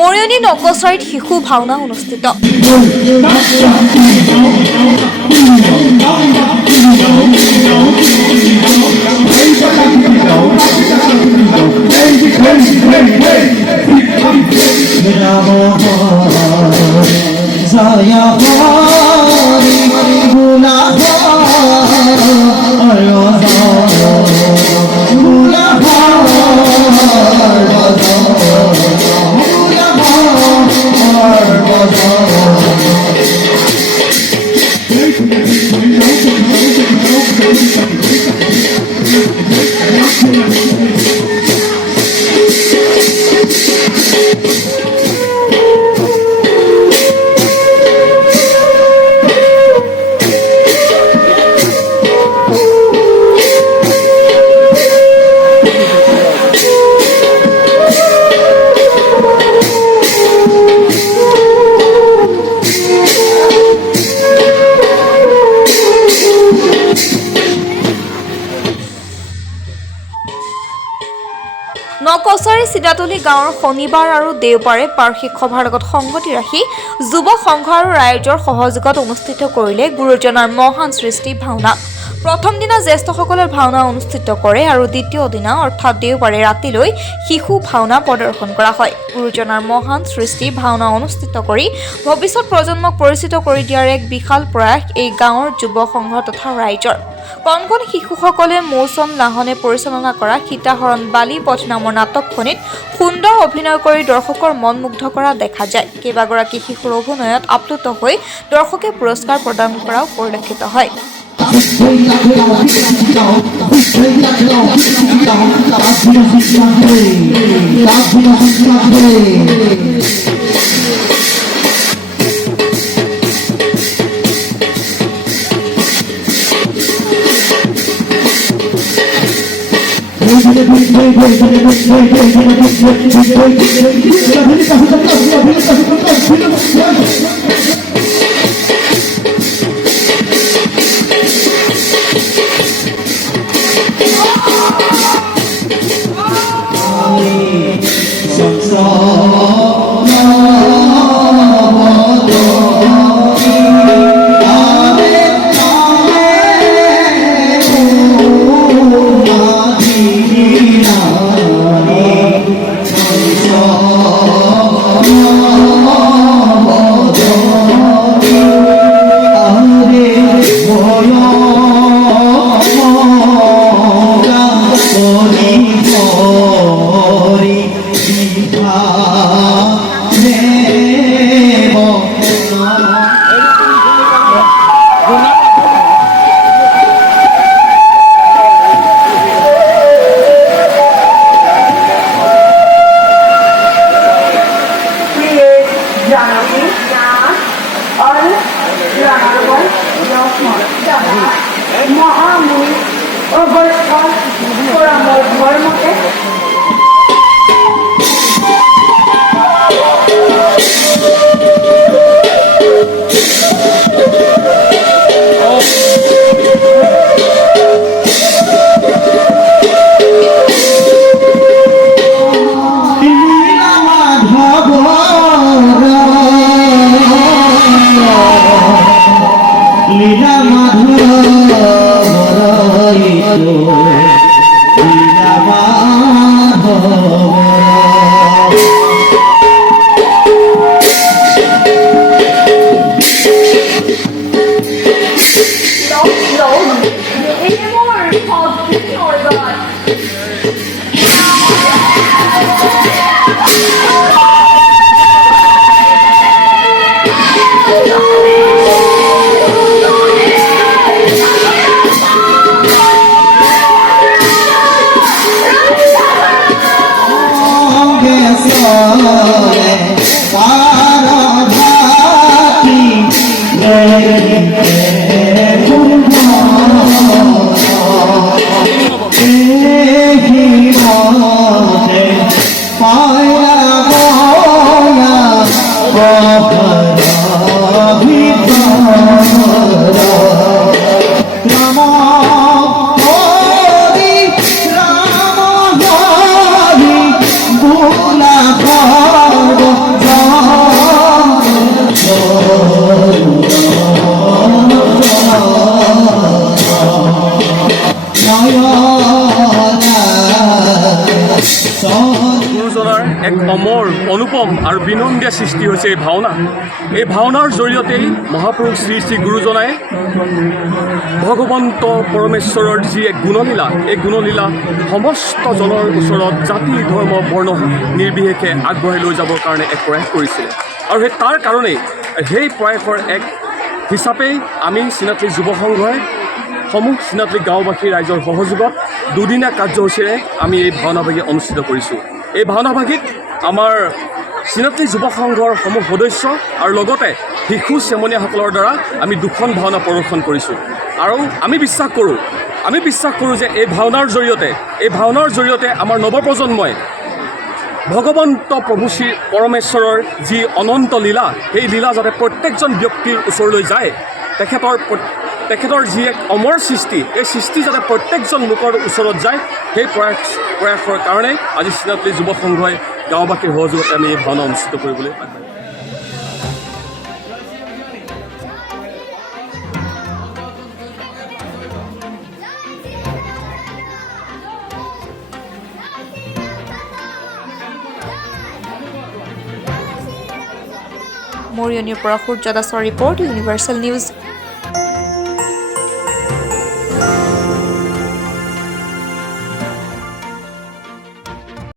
মৰিয়নি নকচাৰীত শিশু ভাওনা অনুষ্ঠিত। নকচাৰী চিতাতলী গাঁৱৰ শনিবাৰ আৰু দেওবাৰে বাৰ্ষিক সভাৰ লগত সংগতি ৰাখি যুৱ সংঘ আৰু ৰাইজৰ সহযোগত অনুষ্ঠিত কৰিলে গুৰুজনাৰ মহান সৃষ্টি ভাওনা। প্ৰথম দিনা জ্যেষ্ঠসকলে ভাওনা অনুষ্ঠিত কৰে আৰু দ্বিতীয় দিনা অৰ্থাৎ দেওবাৰে ৰাতিলৈ শিশু ভাওনা প্ৰদৰ্শন কৰা হয়। গুৰুজনাৰ মহান সৃষ্টি ভাওনা অনুষ্ঠিত কৰি ভৱিষ্যত প্ৰজন্মক পৰিচিত কৰি দিয়াৰ এক বিশাল প্ৰয়াস এই গাঁৱৰ যুৱ সংঘ তথা ৰাইজৰ। কণ কণ শিশুসকলে মৌচম লাহনে পৰিচালনা কৰা সীতাহৰণ বালি পথ নামৰ নাটকখনিত সুন্দৰ অভিনয় কৰি দৰ্শকৰ মন মুগ্ধ কৰা দেখা যায়। কেইবাগৰাকী শিশুৰ অভিনয়ত আপ্লুত হৈ দৰ্শকে পুৰস্কাৰ প্ৰদান কৰাও পৰিলক্ষিত হয়। Bola, অমৰ অনুপম আৰু বিনন্দীয়া সৃষ্টি হৈছে এই ভাওনা। এই ভাওনাৰ জৰিয়তেই মহাপুৰুষ শ্ৰী শ্ৰী গুৰুজনাই ভগৱন্ত পৰমেশ্বৰৰ যি এক গুণলীলা, এই গুণলীলা সমস্ত জনৰ ওচৰত জাতি ধৰ্ম বৰ্ণ নিৰ্বিশেষে আগবঢ়াই লৈ যাবৰ কাৰণে এক প্ৰয়াস কৰিছিলে। আৰু তাৰ কাৰণেই সেই প্ৰয়াসৰ এক হিচাপেই আমি চিনাতলি যুৱ সংঘই সমূহ চিনাতলি গাঁওবাসী ৰাইজৰ সহযোগত দুদিনীয়া কাৰ্যসূচীৰে আমি এই ভাওনাভাগি অনুষ্ঠিত কৰিছোঁ। এই ভাওনাভাগিত আমাৰ চিনাতলি যুৱ সংঘৰ সমূহ সদস্য আৰু লগতে শিশু চেমনীয়াসকলৰ দ্বাৰা আমি 2খন ভাওনা প্ৰদৰ্শন কৰিছোঁ। আৰু আমি বিশ্বাস কৰোঁ যে এই ভাওনাৰ জৰিয়তে আমাৰ নৱপ্ৰজন্মই ভগৱন্ত প্ৰভু শ্ৰী পৰমেশ্বৰৰ যি অনন্ত লীলা, সেই লীলা যাতে প্ৰত্যেকজন ব্যক্তিৰ ওচৰলৈ যায়, তেখেতৰ যি এক অমৰ সৃষ্টি, এই সৃষ্টি যাতে প্ৰত্যেকজন লোকৰ ওচৰত যায়, সেই প্ৰয়াসৰ কাৰণে আজি চিনাতলি যুৱ সংঘই গাঁওবাসীৰ সহযোগতে আমি এই ভাওনা অনুষ্ঠিত কৰিবলৈ আগবাঢ়িছোঁ। মৰিয়নিৰ পৰা সূৰ্য দাসৰ ৰিপৰ্ট, ইউনিভাৰ্চেল নিউজ।